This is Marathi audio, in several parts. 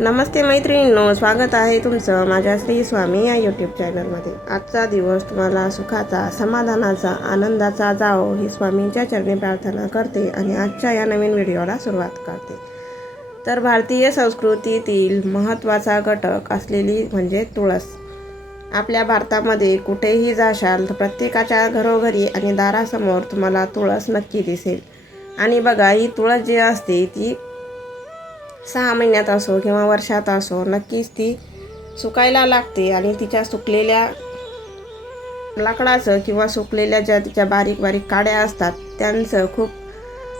नमस्ते मैत्रिणींनो स्वागत आहे तुमचं माझ्या श्री स्वामी या यूट्यूब चॅनलमध्ये आजचा दिवस तुम्हाला सुखाचा समाधानाचा आनंदाचा जावो ही स्वामींच्या चरणी प्रार्थना करते आणि आजच्या या नवीन व्हिडिओला सुरुवात करते. तर भारतीय संस्कृतीतील महत्त्वाचा घटक असलेली म्हणजे तुळस. आपल्या भारतामध्ये कुठेही जाशाल तर प्रत्येकाच्या घरोघरी आणि दारासमोर तुम्हाला तुळस नक्की दिसेल. आणि बघा ही तुळस जी असते ती सहा महिन्यात असो किंवा वर्षात असो नक्कीच ती सुकायला लागते आणि तिच्या सुकलेल्या लाकडाचं किंवा सुकलेल्या ज्या तिच्या बारीक बारीक काड्या असतात त्यांचं खूप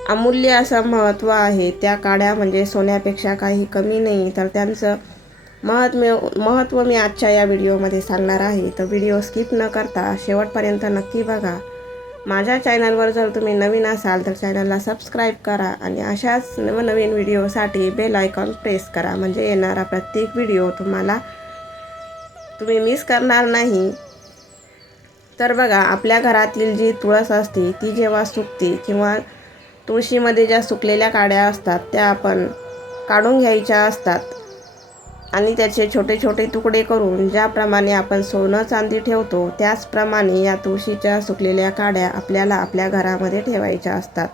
अमूल्य असं महत्त्व आहे. त्या काड्या म्हणजे सोन्यापेक्षा काही कमी नाही तर त्यांचं महत्त्व महत्त्व मी आजच्या या व्हिडिओमध्ये सांगणार आहे. तर व्हिडिओ स्किप न करता शेवटपर्यंत नक्की बघा. माझ्या चॅनलवर जर तुम्ही नवीन असाल तर चॅनलला सबस्क्राईब करा आणि अशाच नवनवीन व्हिडिओसाठी बेल आयकॉन प्रेस करा. म्हणजे येणारा प्रत्येक व्हिडिओ तुम्हाला तुम्ही मिस करणार नाही. तर बघा आपल्या घरातील जी तुळस असते ती जेव्हा सुकते किंवा तुळशीमध्ये ज्या सुकलेल्या काड्या असतात त्या आपण काढून घ्यायच्या असतात. आणि त्याचे छोटे छोटे तुकडे करून ज्याप्रमाणे आपण सोनं चांदी ठेवतो त्याचप्रमाणे या तुळशीच्या सुकलेल्या काड्या आपल्याला आपल्या घरामध्ये ठेवायच्या असतात.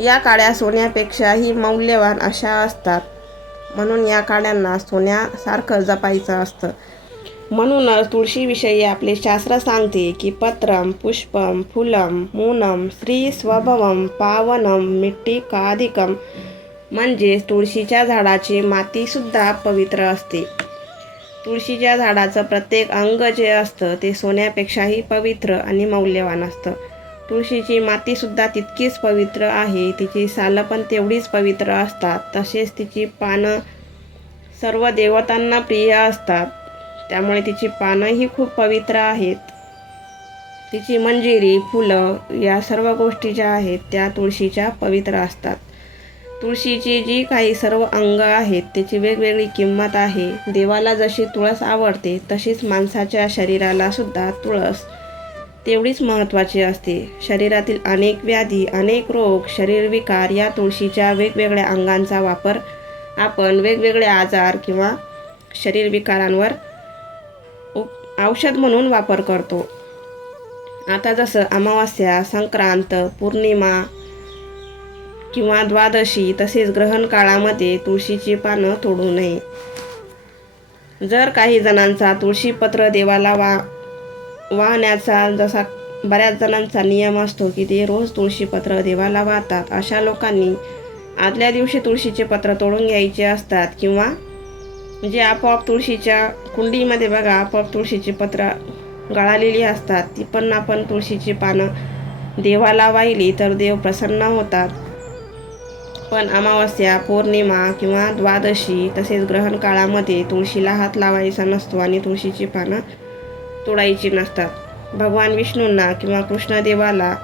या काड्या सोन्यापेक्षाही मौल्यवान अशा असतात. म्हणून या काड्यांना सोन्यासारखं जपायचं असतं. म्हणूनच तुळशीविषयी आपले शास्त्र सांगते की पत्रम पुष्पम फुलम मूनम श्री स्वभवम पावनम मिट्टी काधिकम म्हणजेच तुळशीच्या झाडाची मातीसुद्धा पवित्र असते. तुळशीच्या झाडाचं प्रत्येक अंग जे असतं ते सोन्यापेक्षाही पवित्र आणि मौल्यवान असतं. तुळशीची मातीसुद्धा तितकीच पवित्र आहे तिची सालं पण तेवढीच पवित्र असतात. तसेच तिची पानं सर्व देवतांना प्रिय असतात. त्यामुळे तिची पानंही खूप पवित्र आहेत. तिची मंजिरी फुलं या सर्व गोष्टी ज्या आहेत त्या तुळशीच्या पवित्र असतात. तुळशीची जी काही सर्व अंग आहेत त्याची वेगवेगळी किंमत आहे. देवाला जशी तुळस आवडते तशीच माणसाच्या शरीराला सुद्धा तुळस तेवढीच महत्त्वाची असते. शरीरातील अनेक व्याधी अनेक रोग शरीरविकार या तुळशीच्या वेगवेगळ्या अंगांचा वापर आपण वेगवेगळे आजार किंवा शरीरविकारांवर उप औषध म्हणून वापर करतो. आता जसं अमावास्या संक्रांत पौर्णिमा किंवा द्वादशी तसेच ग्रहण काळामध्ये तुळशीची पानं तोडू नये. जर काही जणांचा तुळशीपत्र देवाला वा वाहण्याचा जसा बऱ्याच जणांचा नियम असतो की ते रोज तुळशीपत्र देवाला वाहतात. अशा लोकांनी आदल्या दिवशी तुळशीचे पत्र तोडून घ्यायचे असतात किंवा जे आपोआप तुळशीच्या कुंडीमध्ये बघा आपोआप तुळशीची पत्र गळालेली असतात. ती पण आपण तुळशीची पानं देवाला वाहिली तर देव प्रसन्न होतात. पण अमावस्या पौर्णिमा किंवा द्वादशी तसेच ग्रहण काळामध्ये तुळशीला हात लावायचा नसतो आणि तुळशीची पानं तोडायची नसतात. भगवान विष्णूंना किंवा कृष्णदेवाला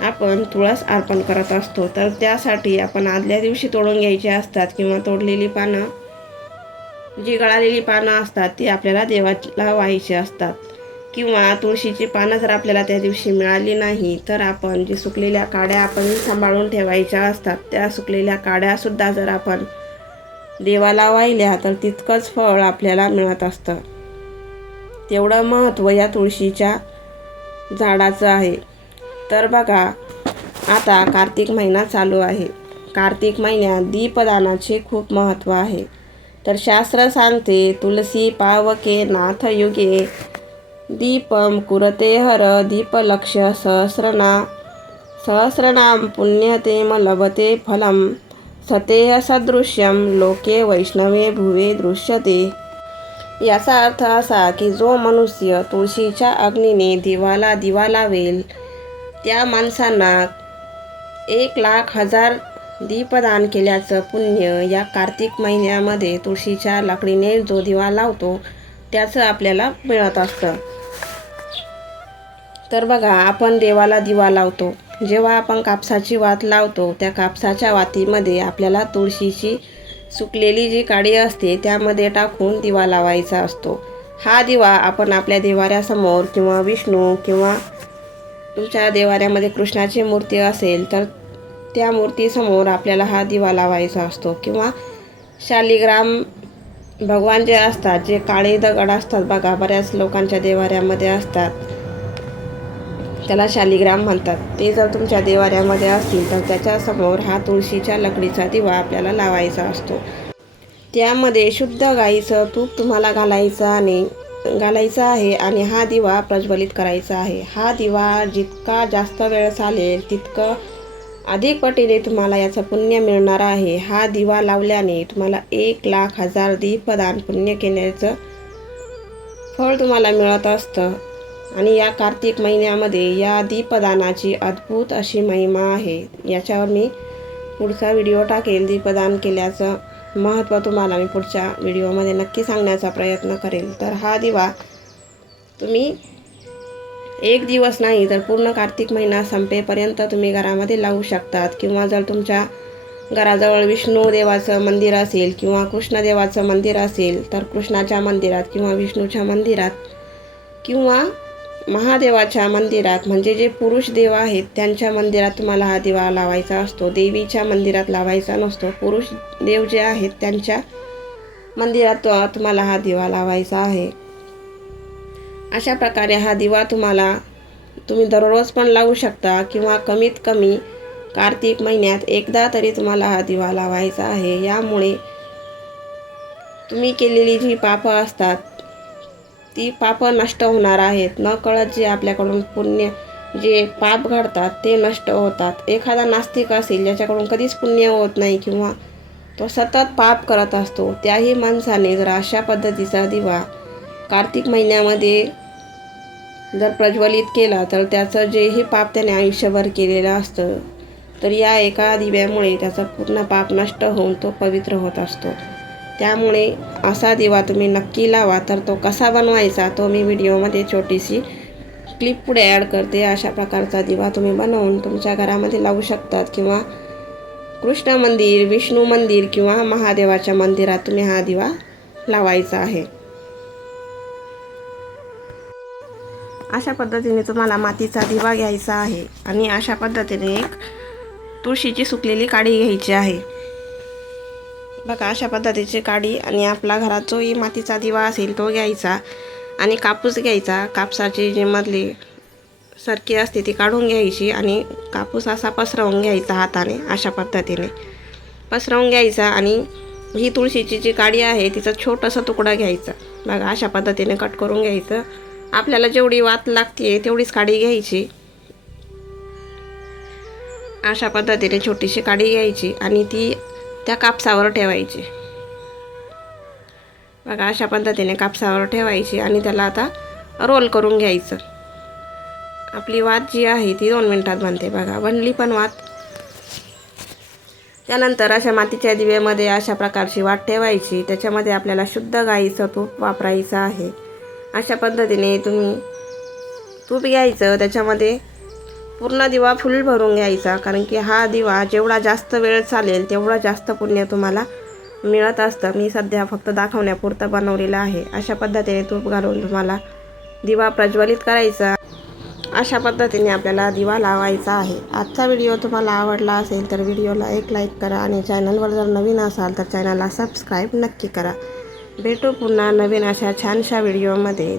आपण तुळस अर्पण करत असतो. तर त्यासाठी आपण आदल्या दिवशी तोडून घ्यायची असतात किंवा तोडलेली पानं जी गळालेली पानं असतात ती आपल्याला देवाला व्हायची असतात. किंवा तुळशीची पानं जर आपल्याला त्या दिवशी मिळाली नाही तर आपण जी सुकलेल्या काड्या आपण सांभाळून ठेवायच्या असतात त्या सुकलेल्या काड्यासुद्धा जर आपण देवाला वाहिल्या तर तितकंच फळ आपल्याला मिळत असतं. तेवढं महत्त्व या तुळशीच्या झाडाचं आहे. तर बघा आता कार्तिक महिना चालू आहे. कार्तिक महिन्यात दीपदानाचे खूप महत्त्व आहे. तर शास्त्र सांगते तुलसी पावके नाथ दीपं दीपम कुरते हर दीपलक्ष सहस्रना सहस्रनाम पुण्यतेम लभते फलम सतेह सदृश्यम लोके वैष्णवे भुवे दृश्यते। याचा अर्थ असा की जो मनुष्य तुळशीच्या अग्नीने दिवाला दिवा लावेल त्या माणसांना एक लाख हजार दीपदान केल्याचं पुण्य या कार्तिक महिन्यामध्ये तुळशीच्या लाकडीने जो दिवा लावतो त्याचं आपल्याला मिळत असतं. तर बघा आपण देवाला दिवा लावतो. जेव्हा आपण कापसाची वात लावतो त्या कापसाच्या वातीमध्ये आपल्याला तुळशीची सुकलेली जी काडी असते त्यामध्ये टाकून दिवा लावायचा असतो. हा दिवा आपण आपल्या देवाऱ्यासमोर किंवा विष्णू किंवा तुमच्या देवाऱ्यामध्ये कृष्णाची मूर्ती असेल तर त्या मूर्तीसमोर आपल्याला हा दिवा लावायचा असतो. किंवा शालिग्राम भगवान जे असतात जे काळे दगड असतात बघा बऱ्याच लोकांच्या देवाऱ्यामध्ये असतात. त्याला शालिग्राम म्हणतात. ते जर तुमच्या देवाऱ्यामध्ये असतील तर त्याच्यासमोर हा तुळशीच्या लकडीचा दिवा आपल्याला लावायचा असतो. त्यामध्ये शुद्ध गाईचं तूप तुम्हाला घालायचं आणि घालायचं आहे आणि हा दिवा प्रज्वलित करायचा आहे. हा दिवा जितका जास्त वेळ चालेल तितकं अधिक पटीने तुम्हाला याचं पुण्य मिळणार आहे. हा दिवा लावल्याने तुम्हाला एक लाख हजार दीपदान पुण्य केल्याचं फळ तुम्हाला मिळत असतं. आणि या कार्तिक महिन्यामध्ये या दीपदानाची अद्भुत अशी महिमा आहे. याच्यावर मी पुढचा व्हिडिओ टाकेल. दीपदान केल्याचं महत्त्व तुम्हाला मी पुढच्या व्हिडिओमध्ये नक्की सांगण्याचा प्रयत्न करेल. तर हा दिवा तुम्ही एक दिवस नाही तर पूर्ण कार्तिक महिना संपेपर्यंत तुम्ही घरामध्ये लावू शकतात. किंवा जर तुमच्या घराजवळ विष्णू देवाचं मंदिर असेल किंवा कृष्णदेवाचं मंदिर असेल तर कृष्णाच्या मंदिरात किंवा विष्णूच्या मंदिरात किंवा महादेवाच्या मंदिरात म्हणजे जे पुरुष देव आहेत त्यांच्या मंदिरात तुम्हाला हा दिवा लावायचा असतो. देवीच्या मंदिरात लावायचा नसतो. पुरुष देव जे आहेत त्यांच्या मंदिरात तुम्हाला हा दिवा लावायचा आहे. अशा प्रकारे हा दिवा तुम्हाला तुम्ही दररोज पण लावू शकता किंवा कमीत कमी कार्तिक महिन्यात एकदा तरी तुम्हाला हा दिवा लावायचा आहे. यामुळे तुम्ही केलेली जी पापं असतात ती पापं नष्ट होणार आहेत. न कळत जे आपल्याकडून पुण्य जे पाप घडतात ते नष्ट होतात. एखादा नास्तिक असेल ज्याच्याकडून कधीच पुण्य होत नाही किंवा तो सतत पाप करत असतो त्याही माणसाने जर अशा पद्धतीचा दिवा कार्तिक महिन्यामध्ये जर प्रज्वलित केला तर त्याचं जे हे पाप त्याने आयुष्यभर केलेलं असतं तर या एका दिव्यामुळे त्याचा पूर्ण पाप नष्ट होऊन तो पवित्र होत असतो. त्यामुळे असा दिवा तुम्ही नक्की लावा तर तो कसा बनवायचा तो मी व्हिडिओमध्ये छोटीशी क्लिप पुढे ॲड करते. अशा प्रकारचा दिवा तुम्ही बनवून तुमच्या घरामध्ये लावू शकतात किंवा कृष्ण मंदिर विष्णू मंदिर किंवा महादेवाच्या मंदिरात तुम्ही हा दिवा लावायचा आहे. अशा पद्धतीने तुम्हाला मातीचा दिवा घ्यायचा आहे. आणि अशा पद्धतीने एक तुळशीची सुकलेली काडी घ्यायची आहे. बघा अशा पद्धतीची काडी आणि आपला घरात जोही मातीचा दिवा असेल तो घ्यायचा. आणि कापूस घ्यायचा. कापसाची जी मधली सरकी असते ती काढून घ्यायची आणि कापूस असा पसरवून घ्यायचा हाताने अशा पद्धतीने. पसरवून घ्यायचा आणि ही तुळशीची जी काडी आहे तिचा छोटासा तुकडा घ्यायचा. बघा अशा पद्धतीने कट करून घ्यायचं. आपल्याला जेवढी वात लागते तेवढीच काडी घ्यायची. अशा पद्धतीने छोटीशी काडी घ्यायची आणि ती त्या कापसावर ठेवायची. बघा अशा पद्धतीने कापसावर ठेवायची आणि त्याला आता रोल करून घ्यायचं. आपली वात जी आहे ती दोन मिनटात बनते बघा. बनली पण वात. त्यानंतर अशा मातीच्या दिव्यामध्ये अशा प्रकारची वाट ठेवायची. त्याच्यामध्ये आपल्याला शुद्ध गाईचं तूप वापरायचं आहे. अशा पद्धतीने तुम्ही तूप घ्यायचं त्याच्यामध्ये पूर्ण दिवा फुल भरून घ्यायचा कारण की हा दिवा जेवढा जास्त वेळ चालेल तेवढा जास्त पुण्य तुम्हाला मिळत असतं. मी सध्या फक्त दाखवण्यापुरतं बनवलेलं आहे. अशा पद्धतीने तूप घालून तुम्हाला दिवा प्रज्वलित करायचा. अशा पद्धतीने आपल्याला दिवा लावायचा आहे. आजचा व्हिडिओ तुम्हाला आवडला असेल तर व्हिडिओला एक लाईक करा आणि चॅनलवर जर नवीन असाल तर चॅनलला सबस्क्राईब नक्की करा. भेटू पुन्हा नवीन अशा छानशा व्हिडिओमध्ये.